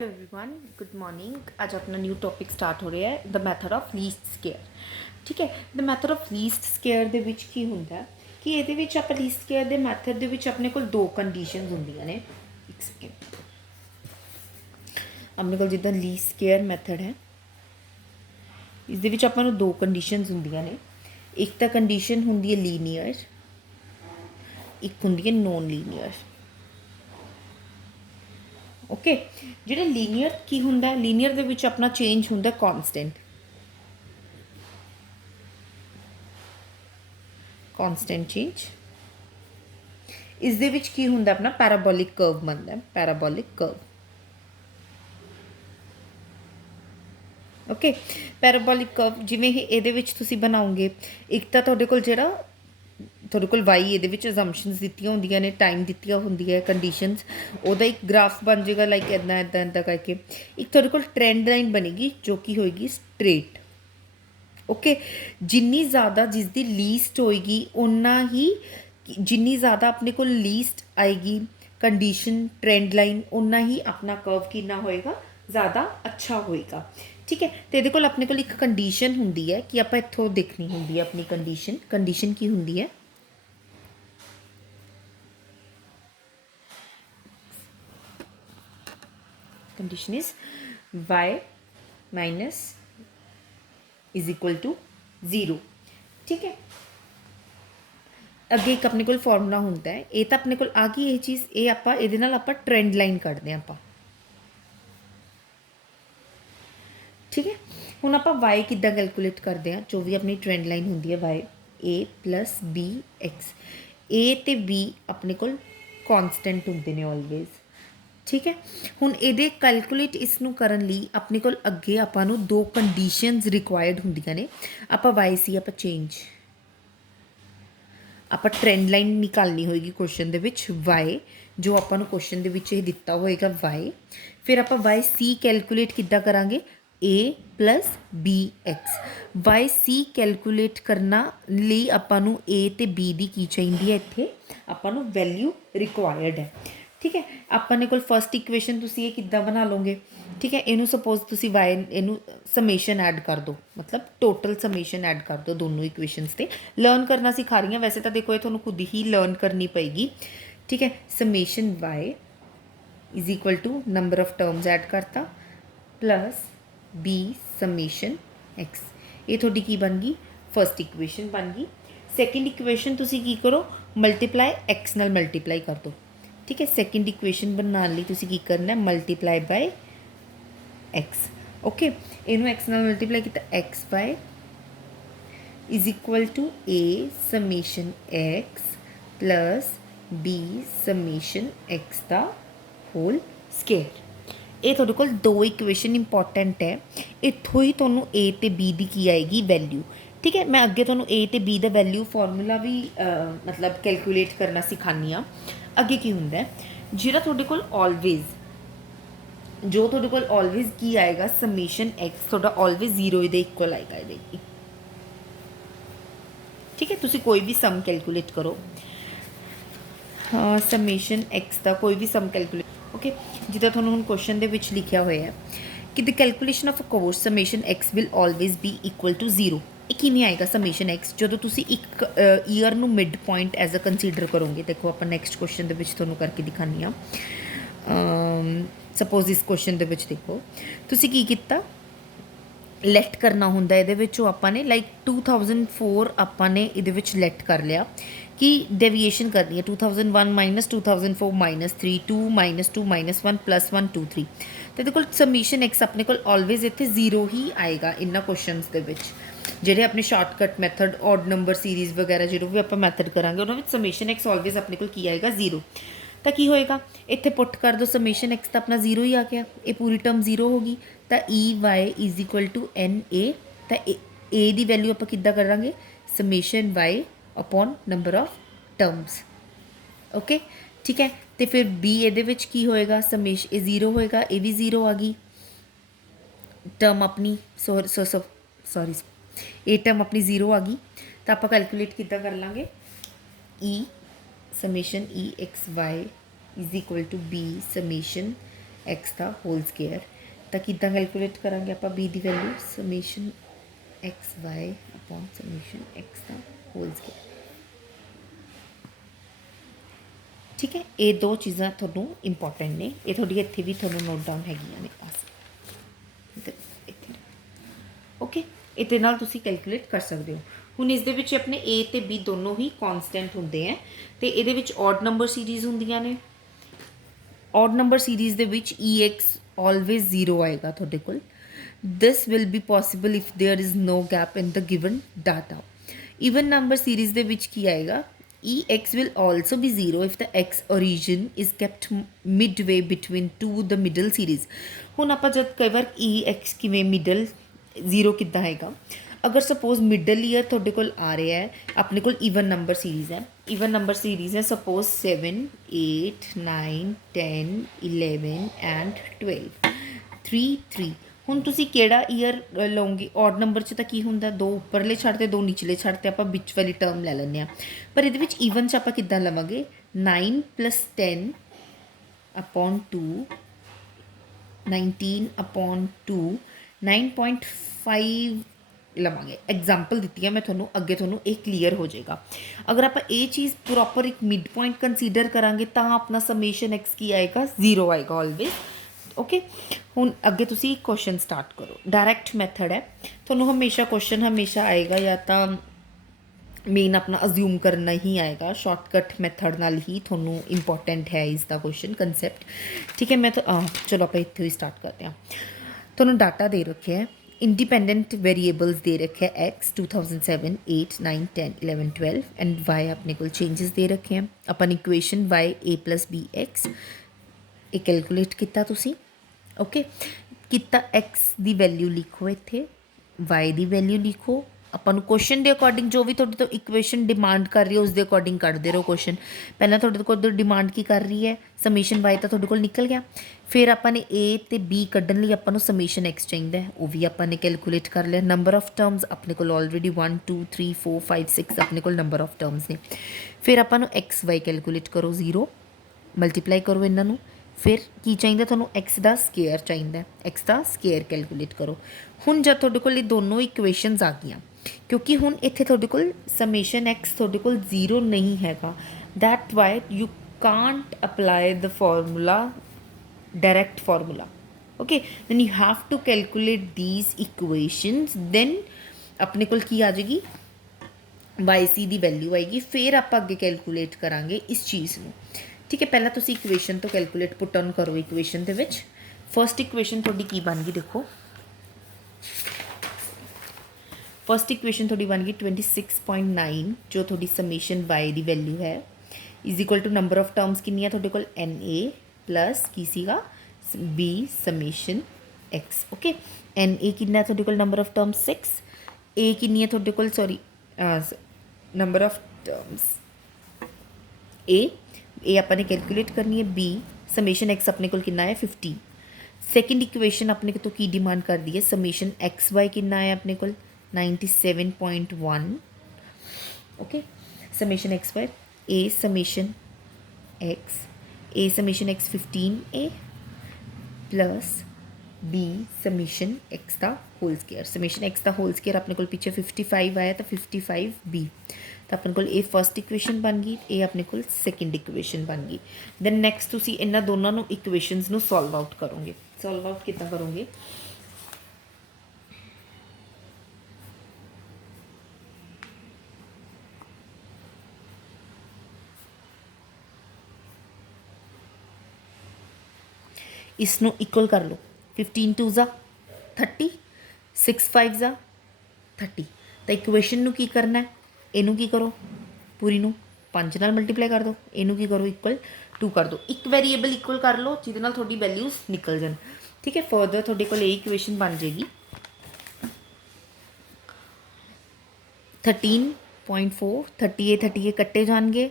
Everyone good morning. आज अपना new topic start हो रहा है the method of least square. ठीक है, the method of least square ਦੇ ਵਿੱਚ ਕੀ ਹੁੰਦਾ ਕਿ ਇਹਦੇ ਵਿੱਚ ਆਪਾਂ ਲੀਸਟ ਸਕੇਅਰ ਦੇ ਮੈਥਡ ਦੇ ਵਿੱਚ ਆਪਣੇ ਕੋਲ ਦੋ ਕੰਡੀਸ਼ਨਸ ਹੁੰਦੀਆਂ ਨੇ। ਇੱਕ ਸੈਕਿੰਡ, ਆਪਣੇ ਕੋਲ ਜਿੱਦਾਂ ਲੀਸਟ ਸਕੇਅਰ ਮੈਥਡ ਹੈ ਇਸ ਦੇ ਵਿੱਚ ਆਪਾਂ ਨੂੰ ਦੋ ਕੰਡੀਸ਼ਨਸ ਹੁੰਦੀਆਂ ਨੇ। ਇੱਕ ਤਾਂ ਕੰਡੀਸ਼ਨ ਹੁੰਦੀ ਹੈ ਲੀਨੀਅਰ, ਇੱਕ ਹੁੰਦੀ ਹੈ ਨੋਨ ਲੀਨੀਅਰ। ओके, जो लीनियर की होंगे लीनियर दे विच अपना चेंज होंगे कॉन्सटेंट चेंज। इस दे विच की होंगे अपना पैराबोलिक कर्व बनता है, parabolic curve. Okay, parabolic curve जिमें ये बनाओगे एक तो तुहाडे कोल जिहड़ा ਤੁਹਾਡੇ ਕੋਲ ਵਾਈ ਇਹਦੇ ਵਿੱਚ ਅਜ਼ੰਪਸ਼ਨਸ ਦਿੱਤੀਆਂ ਹੁੰਦੀਆਂ ਨੇ, ਟਾਈਮ ਦਿੱਤੀਆਂ ਹੁੰਦੀਆਂ ਕੰਡੀਸ਼ਨਸ, ਉਹਦਾ ਇੱਕ ਗ੍ਰਾਫ ਬਣ ਜਾਏਗਾ ਲਾਈਕ ਇੱਦਾਂ ਇੱਦਾਂ ਇੱਦਾਂ ਕਰਕੇ। ਇੱਕ ਤੁਹਾਡੇ ਕੋਲ ਟ੍ਰੈਂਡ ਲਾਈਨ ਬਣੇਗੀ ਜੋ ਕਿ ਹੋਏਗੀ ਸਟ੍ਰੇਟ। ਓਕੇ, ਜਿੰਨੀ ਜ਼ਿਆਦਾ ਜਿਸ ਦੀ ਲੀਸਟ ਹੋਏਗੀ ਓਨਾ ਹੀ, ਜਿੰਨੀ ਜ਼ਿਆਦਾ ਆਪਣੇ ਕੋਲ ਲੀਸਟ ਆਏਗੀ ਕੰਡੀਸ਼ਨ ਟ੍ਰੈਂਡ ਲਾਈਨ, ਓਨਾ ਹੀ ਆਪਣਾ ਕਰਵ ਕਿੰਨਾ ਹੋਏਗਾ, ਜ਼ਿਆਦਾ ਅੱਛਾ ਹੋਏਗਾ। ਠੀਕ ਹੈ, ਤੇ ਇਹਦੇ ਕੋਲ ਆਪਣੇ ਕੋਲ ਇੱਕ ਕੰਡੀਸ਼ਨ ਹੁੰਦੀ ਹੈ ਕਿ ਆਪਾਂ ਇੱਥੋਂ ਦੇਖਣੀ ਹੁੰਦੀ ਹੈ ਆਪਣੀ ਕੰਡੀਸ਼ਨ ਕੀ ਹੁੰਦੀ ਹੈ। Condition is y minus is equal to 0। ठीक है, अगे एक अपने को फॉर्मूला होंगे है, ये तो अपने को आ गई ये चीज़, ये आप ट्रेंड लाइन कढ़ते हैं आप। ठीक है, हूँ आप वाई कि कैलकुलेट करते हैं, जो भी अपनी ट्रेंड लाइन होंगी है वाई ए प्लस बी एक्स। ए तो बी अपने को कॉन्सटेंट होंगे ने ऑलवेज। ठीक है, हुण ये कैलकुलेट इसनूं करन लई अपने कोल अगे आपां नूं दो कंडीशनस रिक्वायर्ड होंदियां ने। आपां वाई सी आपां चेंज, आपां ट्रेंड लाइन निकालनी होएगी क्वेश्चन दे विच वाई, जो आपां नूं क्वेश्चन दे विच दिता होएगा वाई। फिर आपां वाई सी कैलकुलेट किद्दां करांगे, A plus B X. Y C calculate करना लई आपां नूं ए ते बी दी की चाहीदी है, इत्थे आपां नूं वैल्यू रिक्वायर्ड है। ठीक है, अपने को फस्ट इक्वेशन तुसी ये किद्दां बना लोगे। ठीक है, इनू सपोज तुसी वाई इनू समेशन ऐड कर दो, मतलब टोटल समेशन ऐड कर दो दोनों इक्वेशनस से। लर्न करना सिखा रही हैं, वैसे तो देखो ये तुहानूं खुद ही लर्न करनी पएगी। ठीक है, summation Y is equal to number of terms add करता प्लस बी समेशन एक्स। ये थोड़ी की बन गई, फस्ट इक्वेशन बन गई। सैकेंड इक्वेशन तुसी की करो, मल्टीप्लाई एक्स नाल मल्टीप्लाई कर दो। ठीक है, सैकेंड इक्वेशन बनाने लिए तुसी की करना है, मल्टीप्लाई बाय एक्स। ओके, इनू एक्स नाल मल्टीप्लाई किया, X by is equal to A summation X plus B summation X दा होल स्केयर। ये तुहाडे कोल दो इक्वेशन इंपॉर्टेंट है, इत्थों ही तुहानूं ए ते बी दी की आएगी वैल्यू। ठीक है, मैं अगे तुहानूं ए ते बी दा वैल्यू फॉर्मूला भी मतलब कैलकुलेट करना सिखानी हाँ। अगे की होंगे जिहड़ा तुहाडे कोल ऑलवेज, जो तुहाडे कोल ऑलवेज की आएगा समेशन एक्स, तुहाडा ऑलवेज 0 दे इक्वल आएगा ये। ठीक है, तुसी कोई भी सम कैलकुलेट करो, हाँ समेशन एक्स का कोई भी सम कैलकुलेट। ओके, जिदा तुहानूं हुण क्वेश्चन दे विच लिखिया होया है कि the calculation of a course summation X will always be equal to 0। ये किवें आएगा समेशन एक्स, जो तुसी एक ईयर नूं midpoint as a consider करोगे। देखो आप नेक्स्ट क्वेश्चन दे विच तुहानूं करके दिखानी हाँ। सपोज इस क्वेश्चन दे विच देखो तुसी की कीता, लैट करना होंदा इहदे विचों आपां ने लाइक 2004 आपां ने इहदे विच लैट कर लिया कि डेविएशन करनी है 2001 minus 2004 minus 3 2 minus 2 minus 1 plus 1 2 3। तो ये समीशन एक्स अपने को ऑलवेज इतने 0 ही आएगा इन्होंने क्वेश्चनस के जेडे अपने shortcut method odd number series वगैरह जो भी आप मैथड करा उन्होंने समीशन एक्स ऑलवेज अपने को की आएगा 0। तो की होएगा, इतने पुट कर दो समीशन एक्स तो अपना 0 ही आ गया, ये पूरी टर्म 0 होगी। तो E Y is equal to N A. तो ए की वैल्यू आप किद्दां करांगे, summation Y upon number of terms. Okay, ठीक है, तो फिर बी ये की होएगा, समेश ए 0 होएगा, ये भी 0 आ गई टर्म अपनी, सॉरी ए टर्म अपनी 0 आ गई। तो आप कैलकुलेट किद्दां कर लांगे, ई समेशन ई X Y is equal to B summation X का होल स्केयर। तो कितना कैलकुलेट करांगे आप बी की value summation X Y upon summation X का होल स्केयर। ठीक है, ये दो चीज़ां थोनों इंपॉर्टेंट ने, ये थोड़ी इत्थे भी थोनों नोट डाउन हैगियां ने पास इत्थे। ओके, ਇਹਦੇ ਨਾਲ ਤੁਸੀਂ ਕੈਲਕੂਲੇਟ ਕਰ ਸਕਦੇ ਹੋ। ਹੁਣ ਇਸ ਦੇ ਵਿੱਚ ਆਪਣੇ A ਤੇ B ਦੋਨੋਂ ਹੀ ਕਨਸਟੈਂਟ ਹੁੰਦੇ ਆ ਤੇ ਇਹਦੇ ਵਿੱਚ ਔਡ ਨੰਬਰ ਸੀਰੀਜ਼ ਹੁੰਦੀਆਂ ਨੇ। ਔਡ ਨੰਬਰ ਸੀਰੀਜ਼ ਦੇ ਵਿੱਚ EX ਆਲਵੇਜ਼ 0 ਆਏਗਾ ਤੁਹਾਡੇ ਕੋਲ। This will be possible if there is no gap in the given data. Even number series ਦੇ ਵਿੱਚ ਕੀ ਆਏਗਾ EX will also be 0 if the X origin is kept midway between two the middle series। ਹੁਣ ਆਪਾਂ ਜਦ ਕਈ ਵਾਰ EX ਕਿਵੇਂ middle 0 ਕਿੱਦਾਂ ਆਏਗਾ, ਅਗਰ ਸਪੋਜ਼ ਮਿਡਲ ਈਅਰ ਤੁਹਾਡੇ ਕੋਲ ਆ ਰਿਹਾ ਹੈ, ਆਪਣੇ ਕੋਲ ਈਵਨ ਨੰਬਰ ਸੀਰੀਜ਼ ਹੈ, ਈਵਨ ਨੰਬਰ ਸੀਰੀਜ਼ ਹੈ ਸਪੋਜ਼ 7 8 9 10 11 ਐਂਡ 12 3 3। ਹੁਣ ਤੁਸੀਂ ਕਿਹੜਾ ਈਅਰ ਲਓਗੇ, ਔਡ ਨੰਬਰ 'ਚ ਤਾਂ ਕੀ ਹੁੰਦਾ ਦੋ ਉੱਪਰਲੇ ਛੱਡਤੇ ਦੋ ਨਿਚਲੇ ਛੱਡਤੇ, ਆਪਾਂ ਵਿੱਚ ਵਾਲੀ ਟਰਮ ਲੈ ਲੈਂਦੇ ਹਾਂ। ਪਰ ਇਹਦੇ ਵਿੱਚ ਈਵਨ 'ਚ ਆਪਾਂ ਕਿੱਦਾਂ ਲਵਾਂਗੇ 9 + 10 अपॉन 2 19 अपॉन 2 9.5 ਲਵਾਂਗੇ। ਐਗਜ਼ਾਮਪਲ ਦਿੱਤੀ ਹੈ ਮੈਂ ਤੁਹਾਨੂੰ, ਅੱਗੇ ਤੁਹਾਨੂੰ ਇਹ ਕਲੀਅਰ ਹੋ ਜਾਏਗਾ। ਅਗਰ ਆਪਾਂ ਇਹ ਚੀਜ਼ ਪ੍ਰੋਪਰ ਇੱਕ ਮਿਡ ਪੁਆਇੰਟ ਕੰਸੀਡਰ ਕਰਾਂਗੇ ਤਾਂ ਆਪਣਾ ਸਮੇਸ਼ਨ ਐਕਸ ਕੀ ਆਏਗਾ 0 ਆਏਗਾ ਆਲਵੇਜ਼। ਓਕੇ, ਹੁਣ ਅੱਗੇ ਤੁਸੀਂ ਕੁਐਸਚਨ ਸਟਾਰਟ ਕਰੋ। ਡਾਇਰੈਕਟ ਮੈਥਡ ਹੈ, ਤੁਹਾਨੂੰ ਹਮੇਸ਼ਾ ਕੁਐਸਚਨ ਹਮੇਸ਼ਾ ਆਏਗਾ ਜਾਂ ਤਾਂ ਮੇਨ ਆਪਣਾ ਅਜ਼ਿਊਮ ਕਰਨਾ ਹੀ ਆਏਗਾ। ਸ਼ਾਰਟਕਟ ਮੈਥਡ ਨਾਲ ਹੀ ਤੁਹਾਨੂੰ ਇੰਪੋਰਟੈਂਟ ਹੈ ਇਸ ਦਾ ਕੁਐਸਚਨ ਕੰਸੈਪਟ। ਠੀਕ ਹੈ, ਮੈਂ ਤਾਂ ਚਲੋ ਆਪਾਂ ਇੱਥੋਂ ਹੀ ਸਟਾਰਟ ਕਰਦੇ ਹਾਂ। ਤੁਹਾਨੂੰ ਡਾਟਾ ਦੇ ਰੱਖਿਆ ਹੈ, इंडिपेंडेंट वेरिएबल्स दे रखे हैं एक्स 2007 8 9 10 11 12 एंड वाई अपने को चेंजेस दे रखे हैं। अपन इक्वेशन वाई ए प्लस बी एक्स ये कैलकुलेट किया तुसी। ओके, किता एक्स की वैल्यू लिखो, इत्थे वाई की वैल्यू लिखो। अपन क्वेश्चन के अकॉर्डिंग जो भी थोड़े तो इक्वेशन डिमांड कर रही है उसके अकॉर्डिंग करते रहो क्वेश्चन। पहला थोड़े को डिमांड की कर रही है समीशन वाई तो थोड़े को निकल गया। फिर अपने ए तो बी कढ़न लिए अपन समीशन एक्स चाहिए, वो भी अपने कैलकुलेट कर लिया। नंबर ऑफ टर्म्स अपने को ऑलरेडी 1 2 3 4 5 6 अपने को नंबर ऑफ टर्म्स ने। फिर अपन एक्स वाई कैलकुलेट करो 0 मल्टीप्लाई करो इन्हों। फिर की चाहिए थोड़ा एक्स का स्केयर चाहिए, एक्स का स्केयर कैलकुलेट करो। हुण जब थोड़े को दोनों इक्वेशनस आ गई, क्योंकि हुण इत्थे थोड़े को समेशन एक्स थोड़े को 0 नहीं हैगा, that why you can't apply the formula direct formula. Okay, then you have to calculate these equations, then अपने को की आ जाएगी वाई सी की वैल्यू आएगी। फिर आप अगे कैलकुलेट करांगे इस चीज़ में। ठीक है, पहला तुसी इक्वेशन तो कैलकुलेट पुट ऑन करो। इक्वेशन के विच फर्स्ट इक्वेशन थोड़ी की बन गई, देखो फर्स्ट इक्वेशन थोड़ी बन गई 26.9 जो थोड़ी समेशन वाई की वैल्यू है is equal to number of terms कितनी है थोड़े को एन ए प्लस की सीगा B summation X. Okay, N A कितना थोड़े को नंबर ऑफ टर्म्स 6, ए कितनी है थोड़े को सॉरी नंबर ऑफ टर्म्स ए अपने कैलकुलेट करनी है। बी समेशन एक्स अपने को कितना है 50। सेकंड इक्वेशन अपने को तो की डिमांड कर दी है समेशन एक्स वाई कितना है अपने को 97.1। ओके, समेशन एक्स वाई ए समेशन एक्स 15 ए प्लस बी समेशन एक्स का होल स्केयर। समेशन एक्स का होल स्केयर अपने को पीछे 55 आया तो 55 बी, तो अपने को ये फर्स्ट इक्वेशन बन गई, ये अपने को सेकंड इक्वेशन बन गई। दैन नैक्सट तुसी इन्हां दोनों इक्वेशनस नू सॉल्व आउट करोगे। सॉल्व आउट कितना करोगे, इसनू इक्वल कर लो। 15 2 ज़ा 30 6 5 ज़ा 30। तो इक्वेशन नू की करना है, इनू की करो पूरी नू 5 नाल मल्टीप्लाई कर दो, इनू की करो इक्वल 2 कर दो। एक वेरीएबल इक्वल कर लो जिहदे नाल थोड़ी वैल्यूज निकल जान। ठीक है, फर्दर थोड़े को इक्वेशन बन जाएगी 13.4 30 कट्टे जाएंगे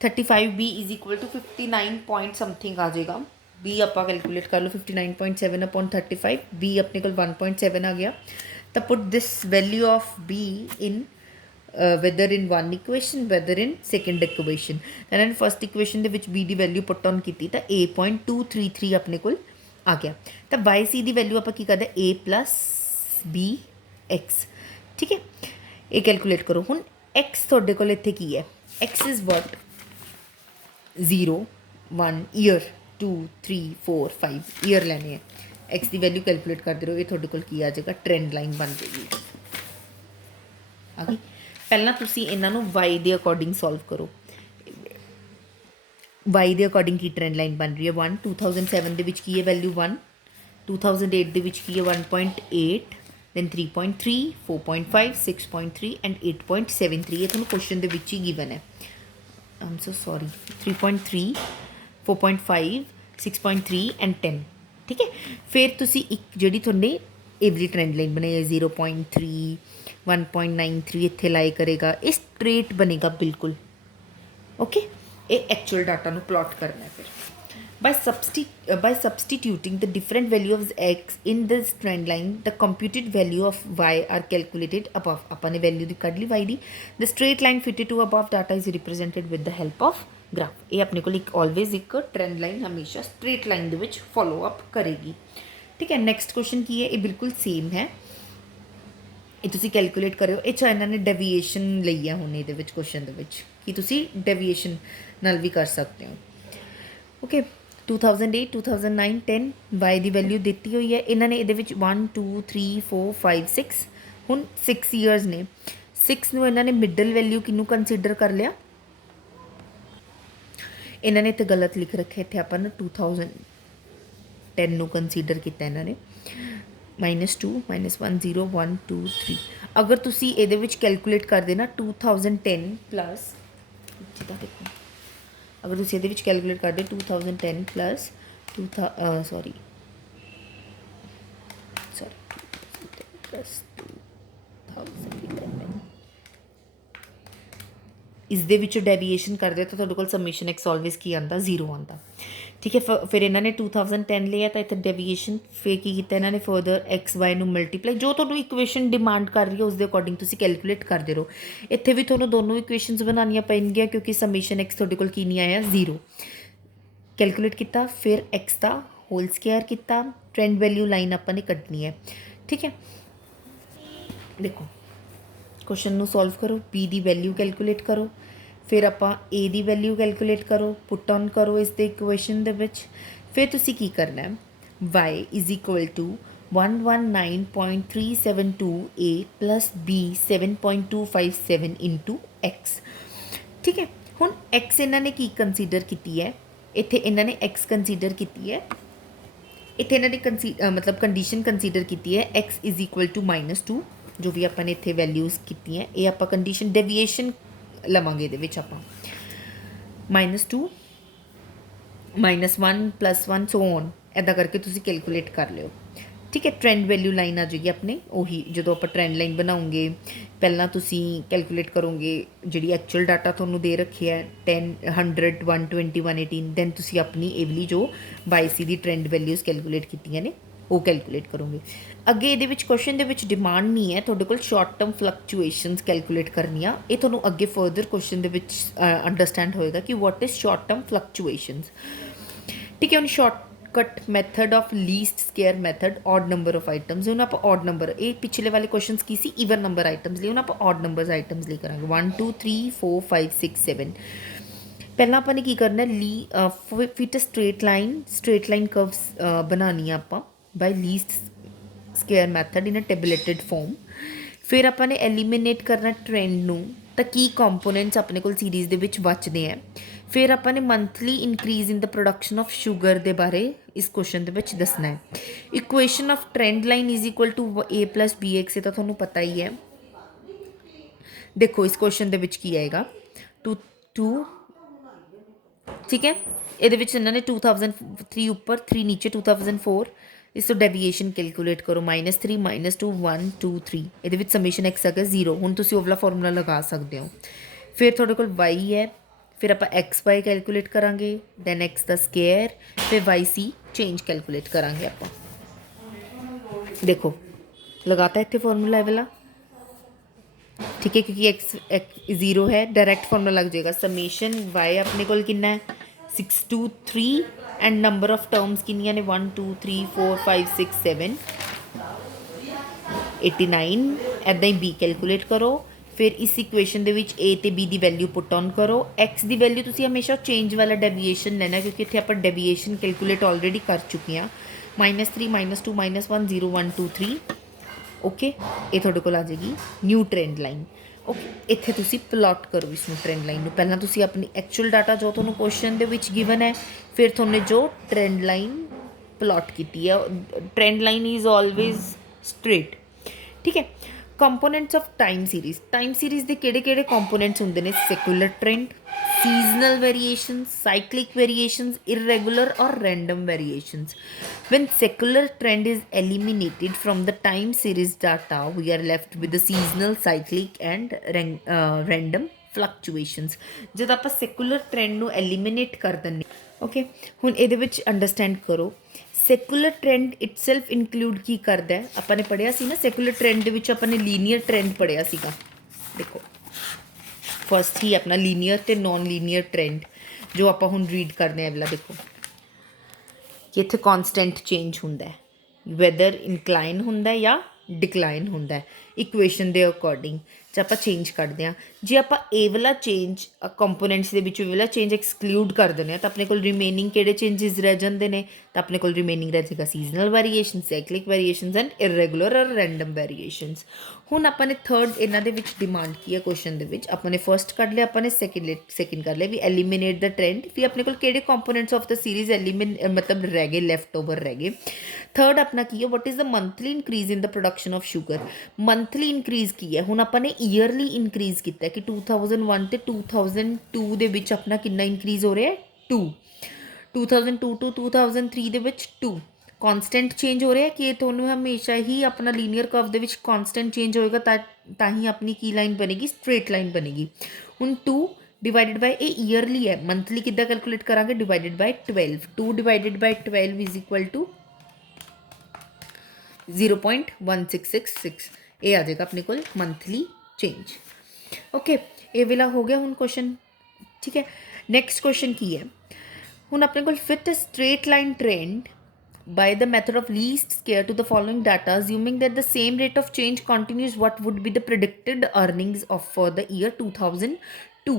35 B is equal to 59 point something आ जाएगा। बी आप कैलकुलेट कर लो 59.7 अपॉन 35, बी अपने को 1.7 आ गया। तो put this value of be in whether in one equation whether in second equation। ਤਾਂ ਇਹਨਾਂ ਨੇ ਫਸਟ ਇਕੁਏਸ਼ਨ ਦੇ ਵਿੱਚ b the value put on ਕੀਤੀ ਤਾਂ a.233 ਆਪਣੇ ਕੋਲ ਆ ਗਿਆ। ਤਾਂ ਵਾਈ ਸੀ ਦੀ ਵੈਲਿਊ ਆਪਾਂ ਕੀ ਕਰਦੇ a ਪਲੱਸ b x, ਠੀਕ ਹੈ। ਇਹ ਕੈਲਕੂਲੇਟ ਕਰੋ। ਹੁਣ x ਤੁਹਾਡੇ ਕੋਲ ਇੱਥੇ ਕੀ ਹੈ, x is what 0 1 year 2 3 4 5 year ਲੈਣੇ ਹੈ। x ਦੀ ਵੈਲਿਊ ਕੈਲਕੂਲੇਟ ਕਰਦੇ ਰਹੋ। ਇਹ ਤੁਹਾਡੇ ਕੋਲ ਕੀ ਆ ਜਾਏਗਾ, ਟ੍ਰੈਂਡ ਲਾਈਨ ਬਣ ਜਾਏਗੀ ਆ ਗਈ। ਪਹਿਲਾਂ ਤੁਸੀਂ ਇਹਨਾਂ ਨੂੰ y ਦੇ ਅਕੋਰਡਿੰਗ ਸੋਲਵ ਕਰੋ। y ਦੇ ਅਕੋਰਡਿੰਗ ਕੀ ਟ੍ਰੈਂਡ ਲਾਈਨ ਬਣ ਰਹੀ ਹੈ। 1 2007 ਦੇ ਵਿੱਚ ਕੀ ਹੈ ਵੈਲਿਊ 1, 2008 ਦੇ ਵਿੱਚ ਕੀ ਹੈ 1.8, then 3.3 4.5 6.3 and 8.73। ਇਹ ਤੁਹਾਨੂੰ ਕੁਐਸਚਨ ਦੇ ਵਿੱਚ ਹੀ ਗਿਵਨ ਹੈ। ਆਮ ਸੋ ਸੌਰੀ 3.3 4.5 6.3 and 10, ਠੀਕ ਹੈ। ਫਿਰ ਤੁਸੀਂ ਇੱਕ ਜਿਹੜੀ ਤੁਹਾਡੇ एवरी ट्रेंड लाइन बनाई है 0.3 1.93 इत्थे लाई करेगा, ये स्ट्रेट बनेगा बिल्कुल। ओके, ये एक्चुअल डाटा ਨੂੰ प्लॉट करना है। फिर by substituting the different value of x in this trend line, the computed value of y are calculated above। ਆਪਾਂ ਨੇ ਵੈਲਿਊ ਦੀ ਕੱਢ ਲਈ y the. the straight line fitted to above data is represented with the help of graph। ਇਹ ਆਪਣੇ ਕੋਲ ਇੱਕ always ਇੱਕ trend line ਹਮੇਸ਼ਾ ਸਟ੍ਰੇਟ ਲਾਈਨ ਦੇ ਵਿੱਚ ਫੋਲੋ ਅਪ ਕਰੇਗੀ, ठीक है। नैक्सट क्वेश्चन की है, ये बिल्कुल सेम है। ये तुसी कैलकुलेट करो। ये इन्होंने डेविएशन ली है हुण ये क्वेश्चन कि तुसी डेविएशन नाल भी कर सकते हो। ओके, 2008 2009 10 वाई की वैल्यू दी हुई है। इन्होंने ये 1 2 3 4 5 6 हुण 6 ईयर्स ने। 6 नूं इन्होंने मिडल वैल्यू किनू कंसीडर कर लिया, इन्होंने इत्थे गलत लिख रखे। इत्थे आपां 2010 ਨੂੰ ਕੰਸੀਡਰ ਕੀਤਾ ਇਹਨਾਂ ਨੇ। -2 -1 0 1 2 3। ਅਗਰ ਤੁਸੀਂ ਇਹਦੇ ਵਿੱਚ ਕੈਲਕੂਲੇਟ ਕਰਦੇ ਨਾ 2010 ਪਲੱਸ, ਜਿੱਦਾਂ ਦੇਖੋ, ਅਗਰ ਤੁਸੀਂ ਇਹਦੇ ਵਿੱਚ ਕੈਲਕੂਲੇਟ ਕਰਦੇ 2010 ਪਲੱਸ 2011 ਇਸ ਦੇ ਵਿੱਚ ਡੈਵੀਏਸ਼ਨ ਕਰਦੇ ਤਾਂ ਤੁਹਾਡੇ ਕੋਲ ਸਮੇਸ਼ਨ ਐਕਸ ਆਲਵੇਜ਼ ਕੀ ਆਉਂਦਾ 0 ਆਉਂਦਾ, ठीक है। फिर इन्होंने 2010 लिया तो इतने डेविएशन फिर की किया इन्होंने फर्दर एक्स वाई नू मल्टीप्लाई जो तुहानू इक्वेशन डिमांड कर रही है उसके अकॉर्डिंग तुसी कैलकुलेट करते रहो। इत्थे भी तुहानू दोनों इक्वेशनस बनानियां पैणगियां क्योंकि समेशन एक्स तुहाडे कोल की नहीं आया 0। कैलकुलेट किया, फिर एक्स का होल स्क्वायर किया, ट्रेंड वैल्यू लाइन आपां ने कड्डनी है, ठीक है। देखो क्वेश्चन नू सॉल्व करो, बी दी वैल्यू कैलकुलेट करो, फिर आप ए दी वैल्यू कैलकुलेट करो, पुट ऑन करो इस दे इक्वेशन दे विच। फिर तुसी की करना है, y is equal to 119.372 a plus b 7.257 into X, ठीक है। हुण एक्स इन्होंने की कंसीडर की है, इत्थे इन्होंने एक्स कंसीडर की है, इत्थे इन्होंने मतलब कंडीशन कंसीडर की है एक्स इज इक्वल टू -2 जो भी आपने इत्थे वैल्यूज़ की हैं। ये आप कंडीशन डेविएशन लवांगे ये आप -2 -1 +1 सो ऑन इदा करके तुसी कैलकुलेट कर लियो, ठीक है। ट्रेंड वैल्यू लाइन आ जाएगी अपने उही जो आप ट्रेंड लाइन बनाओगे पहला तुसी कैलकुलेट करोगे जी एक्चुअल डाटा थोनू दे रखी है 10 100 120 118 दैन तुसी अपनी एवली जो YC दी ट्रेंड वैल्यूज़ कैलकुलेट कीतियां ने वो कैलकुलेट करोगे। अगे ये क्वेश्चन के डिमांड नहीं है तुहाडे कोल शॉर्ट टर्म फ्लक्चुएशनस कैलकुलेट करनिया, ये तुहानू अगे फर्दर क्वेश्चन के अंडरस्टैंड होएगा कि वॉट इज शॉर्ट टर्म फ्लक्चुएशनस, ठीक है। हुण shortcut method of least square method odd number of items, हुण आप ऑड नंबर ये पिछले वाले क्वेश्चन की सी ईवन नंबर आइटम्स लिए, हुण आप ऑड नंबर्स आइटम्स लिए करांगे 1 2 3 4 5 6 7। पहला आपने की करना फिट स्ट्रेट लाइन कर्व्स बनानी है आप bye least square method in a tabulated form. फिर आपने एलिमिनेट करना ट्रेंड नू तो की कंपोनेंट्स अपने को सीरीज़ के विच बचते हैं। फिर आपने monthly increase in the production of sugar के बारे इस क्वेश्चन के विच दसना है। Equation of trend line is equal to a + bx, ये तो तुहानू पता ही है। देखो इस क्वेश्चन के विच की आएगा 2 ठीक है। ये इन्होंने 2003 ऊपर 3 नीचे 2004 इस तो डेविएशन कैलकुलेट करो -3 -2 1 2 3 ये समेशन एक्स है 0। हुण तुसीं ओवला फॉर्मूला लगा सकते हो। फिर तुहाडे कोल y है, फिर आप एक्स वाई कैलकुलेट करांगे, दैन एक्स का स्क्वायर, फिर YC चेंज कैलकुलेट करांगे आप। देखो लगाता इत्थे फॉर्मूला है वाला ठीक है, क्योंकि एक्स 0 है, डायरैक्ट फॉर्मूला लग जाएगा समेशन वाई अपने को कितना है 623 एंड नंबर ऑफ टर्म्स किनिया ने 1 2 3 4 5 6 7 89 ਇੱਦਾਂ ਹੀ ਬੀ ਕੈਲਕੂਲੇਟ ਕਰੋ। ਫਿਰ ਇਸ ਇਕੁਏਸ਼ਨ ਦੇ ਵਿੱਚ ਏ ਅਤੇ B the value put on ਕਰੋ। ਐਕਸ ਦੀ ਵੈਲਿਊ ਤੁਸੀਂ ਹਮੇਸ਼ਾ ਚੇਂਜ ਵਾਲਾ ਡੈਵੀਏਸ਼ਨ ਲੈਣਾ, ਕਿਉਂਕਿ ਇੱਥੇ ਆਪਾਂ ਡੈਵੀਏਸ਼ਨ ਕੈਲਕੂਲੇਟ ਆਲਰੇਡੀ ਕਰ ਚੁੱਕੇ ਹਾਂ। -3 -2 -1 0 1 2 3 ਓਕੇ, ਇਹ ਤੁਹਾਡੇ ਕੋਲ ਆ ਜਾਏਗੀ ਨਿਊ ਟ੍ਰੈਂਡ ਲਾਈਨ। ਓਕੇ, ਇੱਥੇ ਤੁਸੀਂ ਪਲਾਟ ਕਰੋ ਇਸ ਨੂੰ ਟ੍ਰੈਂਡ ਲਾਈਨ ਨੂੰ। ਪਹਿਲਾਂ ਤੁਸੀਂ ਆਪਣੀ ਐਕਚੁਅਲ ਡਾਟਾ ਜੋ ਤੁਹਾਨੂੰ ਕੁਐਸਚਨ ਦੇ ਵਿੱਚ ਗਿਵਨ ਹੈ, ਫਿਰ ਤੁਹਾਨੂੰ ਜੋ ਟ੍ਰੈਂਡ ਲਾਈਨ ਪਲਾਟ ਕੀਤੀ ਹੈ। Trend line is always straight, ठीक है। ਕੰਪੋਨੈਂਟਸ ਆਫ ਟਾਈਮ ਸੀਰੀਜ਼ ਦੇ ਕਿਹੜੇ ਕੰਪੋਨੈਂਟਸ ਹੁੰਦੇ ਨੇ? Secular trend, seasonal variations, cyclic variations, irregular or random variations. When secular trend is eliminated from the time series data, we are left with the seasonal, cyclic and random fluctuations. जब आप secular trend ਨੂੰ eliminate ਕਰ ਦਿੰਦੇ, okay, ਹੁਣ ਇਹਦੇ ਵਿੱਚ understand ਕਰੋ secular trend itself include ਕੀ ਕਰਦਾ ਹੈ। ਆਪਾਂ ਨੇ ਪੜ੍ਹਿਆ ਸੀ ਨਾ ਸੈਕੂਲਰ ਟ੍ਰੈਂਡ ਦੇ ਵਿੱਚ ਆਪਾਂ ਨੇ ਲੀਨੀਅਰ ਟ੍ਰੈਂਡ ਪੜ੍ਹਿਆ ਸੀਗਾ। ਦੇਖੋ ਫਸਟ ਹੀ ਆਪਣਾ ਲੀਨੀਅਰ ਤੇ ਨॉन ਲੀਨੀਅਰ ਟ੍ਰੈਂਡ ਜੋ ਆਪਾਂ ਹੁਣ ਰੀਡ ਕਰਦੇ ਹਾਂ। ਅਗਲਾ ਦੇਖੋ ਕਿ ਇੱਥੇ ਕਨਸਟੈਂਟ ਚੇਂਜ ਹੁੰਦਾ ਹੈ, ਵੈਦਰ ਇਨਕਲਾਈਨ ਹੁੰਦਾ ਜਾਂ ਡਿਕਲਾਈਨ ਹੁੰਦਾ ਹੈ ਇਕੁਏਸ਼ਨ ਦੇ ਅਕੋਰਡਿੰਗ। ਜੇ ਆਪਾਂ ਚੇਂਜ ਕਰਦੇ ਹਾਂ, ਜੇ ਆਪਾਂ ਇਹ ਵਾਲਾ ਚੇਂਜ ਕੰਪੋਨੈਂਟਸ ਦੇ ਵਿੱਚੋਂ ਇਹ ਵਾਲਾ ਚੇਂਜ ਐਕਸਕਲੂਡ ਕਰ ਦਿੰਦੇ ਹਾਂ ਤਾਂ ਆਪਣੇ ਕੋਲ ਰਿਮੇਨਿੰਗ ਕਿਹੜੇ ਚੇਂਜਸ ਰਹਿ ਜਾਂਦੇ ਨੇ? ਤਾਂ ਆਪਣੇ ਕੋਲ ਰਿਮੇਨਿੰਗ ਰਹਿ ਜਾਏਗਾ seasonal variation, cyclic variations and irregular ਔਰ ਰੈਂਡਮ ਵੇਰੀਏਸ਼ਨਸ। ਹੁਣ ਆਪਾਂ ਨੇ ਥਰਡ ਇਹਨਾਂ ਦੇ ਵਿੱਚ ਡਿਮਾਂਡ ਕੀ ਹੈ ਕੁਐਸਚਨ ਦੇ ਵਿੱਚ? ਆਪਾਂ ਨੇ ਫਰਸਟ ਕੱਢ ਲਿਆ, ਆਪਾਂ ਨੇ ਸੈਕਿੰਡ ਕਰ ਲਿਆ ਵੀ ਐਲੀਮੀਨੇਟ ਦਾ ਟ੍ਰੈਂਡ। ਵੀ ਆਪਣੇ ਕੋਲ ਕਿਹੜੇ ਕੰਪੋਨੈਂਟਸ ਆਫ ਦ ਸੀਰੀਜ਼ ਮਤਲਬ ਰਹਿ ਗਏ, ਲੈਫਟ ਓਵਰ ਰਹਿ ਗਏ। ਥਰਡ ਆਪਣਾ ਕੀ ਹੈ? What is the monthly increase in the production of sugar. Monthly increase ਕੀ ਹੈ? ਹੁਣ ਆਪਾਂ ਨੇ ਈਅਰਲੀ ਇਨਕਰੀਜ਼ ਕੀਤਾ ਕਿ 2001 ਤੇ 2002 ਦੇ ਵਿੱਚ ਆਪਣਾ ਕਿੰਨਾ ਇਨਕਰੀਜ਼ ਹੋ ਰਿਹਾ ਹੈ? 2। 2002 to 2003 ਦੇ ਵਿੱਚ 2 ਕੌਨਸਟੈਂਟ ਚੇਂਜ ਹੋ ਰਿਹਾ ਕਿ ਇਹ ਤੁਹਾਨੂੰ ਹਮੇਸ਼ਾ ਹੀ ਆਪਣਾ ਲੀਨੀਅਰ ਕਰਵ ਦੇ ਵਿੱਚ ਕੌਨਸਟੈਂਟ ਚੇਂਜ ਹੋਏਗਾ ਤਾਂ ਹੀ ਆਪਣੀ ਕੀ ਲਾਈਨ ਬਣੇਗੀ? ਸਟ੍ਰੇਟ ਲਾਈਨ ਬਣੇਗੀ। ਹੁਣ 2 ਡਿਵਾਈਡਡ ਬਾਈ ਇਹ ਈਅਰਲੀ ਹੈ, ਮੰਥਲੀ ਕਿੱਦਾਂ ਕੈਲਕੂਲੇਟ ਕਰਾਂਗੇ? Divided by 12। 2 divided by 12 is equal to 0.1666। ਇਹ ਆ ਜਾਏਗਾ ਆਪਣੇ ਕੋਲ ਮੰਥਲੀ ਚੇਂਜ। ਓਕੇ, ਇਹ ਵਾਲਾ ਹੋ ਗਿਆ ਹੁਣ ਕੁਐਸਚਨ, ਠੀਕ ਹੈ। ਨੈਕਸਟ ਕੁਐਸਚਨ ਕੀ ਹੈ? ਹੁਣ ਆਪਣੇ ਕੋਲ fit a straight line trend by the method of least square to the following data, assuming that the same rate of change continues, what would be the predicted earnings of for the year 2002?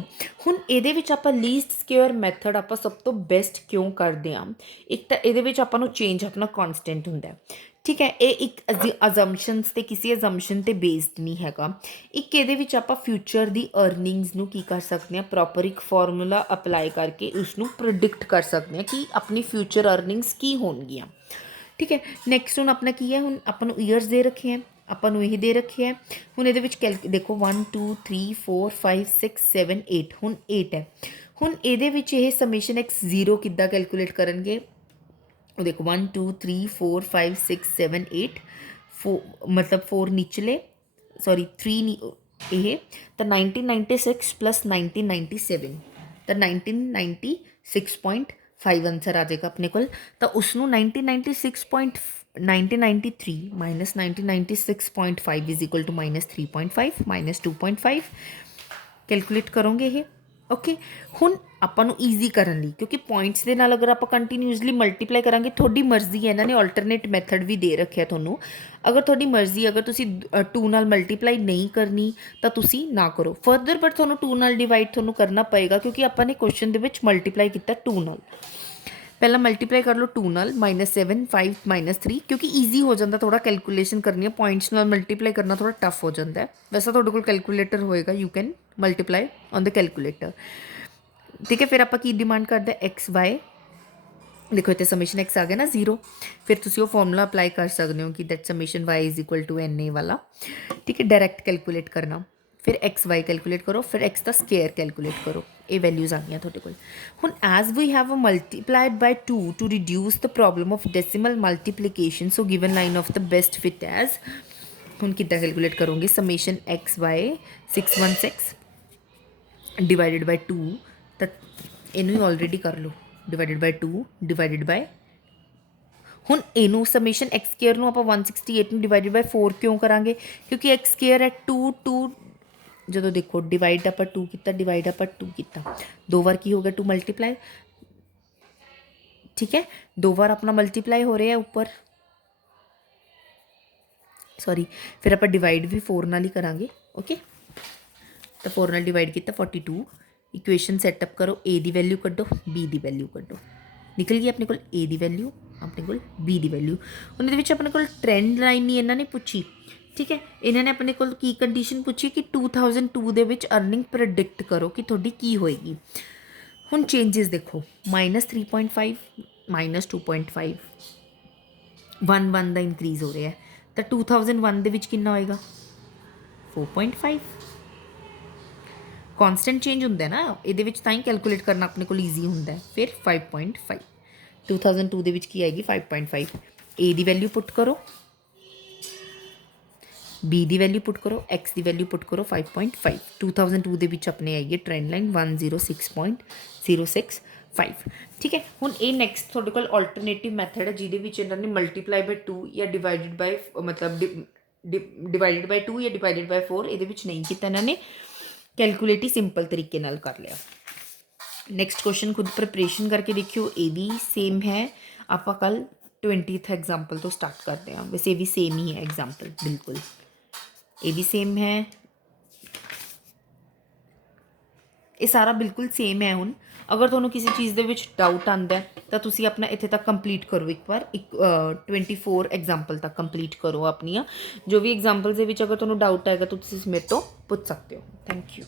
ਹੁਣ ਇਹਦੇ ਵਿੱਚ ਆਪਾਂ least square method ਆਪਾਂ ਸਭ ਤੋਂ best ਕਿਉਂ ਕਰਦੇ ਹਾਂ? ਇੱਕ ਤਾਂ ਇਹਦੇ ਵਿੱਚ ਆਪਾਂ ਨੂੰ ਚੇਂਜ ਆਪਣਾ ਕਨਸਟੈਂਟ ਹੁੰਦਾ, ਠੀਕ ਹੈ। ਇਹ ਇੱਕ ਅਜ਼ੰਪਸ਼ਨਸ ਤੇ ਕਿਸੇ ਅਜ਼ੰਪਸ਼ਨ ਤੇ ਬੇਸਡ ਨਹੀਂ ਹੈਗਾ। ਇੱਕ ਇਹਦੇ ਵਿੱਚ ਆਪਾਂ ਫਿਊਚਰ ਦੀ ਅਰਨਿੰਗਸ ਨੂੰ ਕੀ ਕਰ ਸਕਦੇ ਹਾਂ? ਪ੍ਰੋਪਰ ਇੱਕ ਫਾਰਮੂਲਾ ਅਪਲਾਈ ਕਰਕੇ ਉਸ ਨੂੰ ਪ੍ਰੈਡਿਕਟ ਕਰ ਸਕਦੇ ਹਾਂ ਕਿ ਆਪਣੀ ਫਿਊਚਰ ਅਰਨਿੰਗਸ ਕੀ ਹੋਣਗੀਆਂ, ਠੀਕ ਹੈ। ਨੈਕਸਟ ਹੁਣ ਆਪਣਾ ਕੀ ਹੈ? ਹੁਣ ਆਪਾਂ ਨੂੰ ਈਅਰਸ ਦੇ ਰੱਖੇ ਹੈ, ਆਪਾਂ ਨੂੰ ਇਹ ਦੇ ਰੱਖਿਆ ਹੈ। ਹੁਣ ਇਹਦੇ ਵਿੱਚ ਦੇਖੋ 1 2 3 4 5 6 7 8, ਹੁਣ 8 ਹੈ। ਹੁਣ ਇਹਦੇ ਵਿੱਚ ਇਹ ਸਮੇਸ਼ਨ ਐਕਸ 0 ਕਿੱਦਾਂ ਕੈਲਕੂਲੇਟ ਕਰਨਗੇ? ਉਹ ਦੇਖੋ 1 2 3 4 5 6 7 8 4 ਮਤਲਬ 4 ਨਿਚਲੇ, ਸੌਰੀ 3 ਇਹ ਤਾਂ 1996 ਪਲੱਸ 1997 ਤਾਂ 1996.5 ਆਨਸਰ ਆ ਜਾਏਗਾ ਆਪਣੇ ਕੋਲ। ਤਾਂ ਉਸ ਨੂੰ 1993 minus 1996.5 is equal to -3.5 -2.5 calculate ਕਰੋਗੇ ਇਹ। ਓਕੇ, ਹੁਣ ਆਪਾਂ ਨੂੰ ਈਜ਼ੀ ਕਰਨ ਲਈ, ਕਿਉਂਕਿ ਪੁਆਇੰਟਸ ਦੇ ਨਾਲ ਅਗਰ ਆਪਾਂ ਕੰਟੀਨਿਊਸਲੀ ਮਲਟੀਪਲਾਈ ਕਰਾਂਗੇ, ਤੁਹਾਡੀ ਮਰਜ਼ੀ ਹੈ, ਇਹਨਾਂ ਨੇ ਆਲਟਰਨੇਟ ਮੈਥਡ ਵੀ ਦੇ ਰੱਖਿਆ ਤੁਹਾਨੂੰ। ਅਗਰ ਤੁਹਾਡੀ ਮਰਜ਼ੀ, ਅਗਰ ਤੁਸੀਂ 2 ਨਾਲ ਮਲਟੀਪਲਾਈ ਨਹੀਂ ਕਰਨੀ ਤਾਂ ਤੁਸੀਂ ਨਾ ਕਰੋ ਫਰਦਰ, ਬਟ ਤੁਹਾਨੂੰ 2 ਨਾਲ ਡਿਵਾਈਡ ਤੁਹਾਨੂੰ ਕਰਨਾ ਪਏਗਾ, ਕਿਉਂਕਿ ਆਪਾਂ ਨੇ ਕੁਐਸਚਨ ਦੇ ਵਿੱਚ ਮਲਟੀਪਲਾਈ ਕੀਤਾ 2 ਨਾਲ। ਪਹਿਲਾਂ ਮਲਟੀਪਲਾਈ ਕਰ ਲਓ 2 ਨਾਲ, -7 5 -3, ਕਿਉਂਕਿ ਈਜ਼ੀ ਹੋ ਜਾਂਦਾ ਥੋੜਾ ਕੈਲਕੂਲੇਸ਼ਨ ਕਰਨੀ ਹੈ। ਪੁਆਇੰਟਸ ਨਾਲ ਮਲਟੀਪਲਾਈ ਕਰਨਾ ਥੋੜਾ ਟਫ ਹੋ ਜਾਂਦਾ ਹੈ। ਵੈਸੇ ਤੁਹਾਡੇ ਕੋਲ ਕੈਲਕੂਲੇਟਰ ਹੋਏਗਾ, you can multiply on the calculator, ਠੀਕ ਹੈ। ਫਿਰ ਆਪਾਂ ਕੀ ਡਿਮਾਂਡ ਕਰਦੇ? ਐਕਸ ਵਾਈ, ਦੇਖੋ ਇੱਥੇ ਸਮੇਸ਼ਨ ਐਕਸ ਆ ਗਿਆ ਨਾ 0, ਫਿਰ ਤੁਸੀਂ ਉਹ ਫਾਰਮੂਲਾ ਅਪਲਾਈ ਕਰ ਸਕਦੇ ਹੋ ਕਿ that summation Y is equal to N A ਵਾਲਾ, ਠੀਕ ਹੈ। ਡਾਇਰੈਕਟ ਕੈਲਕੂਲੇਟ ਕਰਨਾ, ਫਿਰ ਐਕਸ ਵਾਈ ਕੈਲਕੂਲੇਟ ਕਰੋ, ਫਿਰ ਐਕਸ ਦਾ ਸਕੇਅਰ ਕੈਲਕੂਲੇਟ ਕਰੋ। ਇਹ ਵੈਲਿਊਜ਼ ਆ ਗਈਆਂ ਤੁਹਾਡੇ ਕੋਲ। ਹੁਣ as we have multiplied by 2 to reduce the problem of decimal multiplication, so given line of the best fit as. ਹੁਣ ਕਿੱਦਾਂ ਕੈਲਕੂਲੇਟ ਕਰੋਗੇ? Summation X Y 616 divided by 2, ਤਾਂ ਇਹਨੂੰ ਹੀ ਆਲਰੇਡੀ ਕਰ ਲਓ, ਡਿਵਾਈਡਡ ਬਾਈ 2 ਡਿਵਾਈਡਡ ਬਾਈ, ਹੁਣ ਇਹਨੂੰ ਸਮੇਸ਼ਨ ਐਕਸ ਸਕੇਅਰ ਨੂੰ ਆਪਾਂ 168 ਨੂੰ ਡਿਵਾਈਡਡ ਬਾਈ 4 ਕਿਉਂ ਕਰਾਂਗੇ? ਕਿਉਂਕਿ ਐਕਸ ਸਕੇਅਰ ਹੈ 2 2 ਜਦੋਂ ਦੇਖੋ ਡਿਵਾਈਡ ਆਪਾਂ 2 ਕੀਤਾ, ਡਿਵਾਈਡ ਆਪਾਂ 2 ਕੀਤਾ, 2 ਵਾਰ ਕੀ ਹੋ ਗਿਆ 2 ਮਲਟੀਪਲਾਈ, ठीक है, 2 बार अपना मल्टीप्लाई हो रहा है ऊपर, सॉरी, फिर आप डिवाइड भी 4 नाल ही करांगे। ओके, तो 4 नाल डिवाइड किया 42, इक्वेशन सैटअप करो, ए दी वैल्यू कड्डो, बी दी वैल्यू कड्डो, निकल गई अपने को ए दी वैल्यू, अपने को बी दी वैल्यू। उन्हें विच अपने को ट्रेंड लाइन नहीं इन्होंने पूछी, ठीक है, इन्होंने अपने को की कंडीशन पूछी कि 2002 ਦੇ ਵਿੱਚ अर्निंग प्रेडिक्ट करो कि थोड़ी की होएगी। ਹੁਣ ਚੇਂजेस देखो, -3.5 -2.5 1 ਦਾ ਇੰਕਰੀਜ਼ ਹੋ ਰਿਹਾ ਹੈ, ਤਾਂ 2001 ਦੇ ਵਿੱਚ ਕਿੰਨਾ ਹੋਏਗਾ 4.5। ਕਨਸਟੈਂਟ ਚੇਂਜ ਹੁੰਦਾ ਨਾ ਇਹਦੇ ਵਿੱਚ, ਤਾਂ ਹੀ ਕੈਲਕੂਲੇਟ ਕਰਨਾ ਆਪਣੇ ਕੋਲ ਈਜ਼ੀ ਹੁੰਦਾ। ਫਿਰ 5.5 2002 ਦੇ ਵਿੱਚ ਕੀ ਆਏਗੀ 5.5। ਏ ਦੀ ਵੈਲਿਊ ਪੁੱਟ ਕਰੋ, बी ਦੀ ਵੈਲਿਊ ਪੁੱਟ ਕਰੋ, x ਦੀ ਵੈਲਿਊ ਪੁੱਟ ਕਰੋ 5.5। 2002 ਦੇ ਵਿੱਚ ਆਪਣੇ ਆਈਏ ਟ੍ਰੈਂਡ ਲਾਈਨ 106.065। ਠੀਕ ਹੈ, ਹੁਣ ਇਹ ਨੈਕਸਟ ਤੁਹਾਡੇ ਕੋਲ ਆਲਟਰਨੇਟਿਵ ਮੈਥਡ ਹੈ ਜਿਹਦੇ ਵਿੱਚ ਇਹਨਾਂ ਨੇ ਮਲਟੀਪਲਾਈ ਬਾਈ 2 ਜਾਂ ਡਿਵਾਈਡਡ ਬਾਈ ਮਤਲਬ ਡਿਵਾਈਡਡ ਬਾਈ 2 ਜਾਂ ਡਿਵਾਈਡਡ ਬਾਈ 4 ਇਹਦੇ ਵਿੱਚ ਨਹੀਂ ਕੀਤਾ ਇਹਨਾਂ ਨੇ, ਕੈਲਕੂਲੇਟ ਹੀ ਸਿੰਪਲ ਤਰੀਕੇ ਨਾਲ ਕਰ ਲਿਆ। ਨੈਕਸਟ ਕੁਐਸਚਨ ਖੁਦ ਪ੍ਰੈਪਰੇਸ਼ਨ ਕਰਕੇ ਦੇਖਿਓ, ਇਹ ਵੀ ਸੇਮ ਹੈ। ਆਪਾਂ ਕੱਲ 20th एग्जाम्पल तो स्टार्ट करते हैं, वैसे भी सेम ही है एग्जाम्पल, बिल्कुल ये भी सेम है, ये सारा बिल्कुल सेम है। हुण अगर तुहानूं किसी चीज़ दे विच डाउट आंदा है तो तुसीं अपना इत्थे तक कंप्लीट करो, एक बार 24 एग्जाम्पल तक कंप्लीट करो अपनियां जो भी एग्जाम्पल्स दे विच। अगर तुहानूं डाउट आएगा तो तुसीं मेरे तो पूछ सकते हो। Thank you.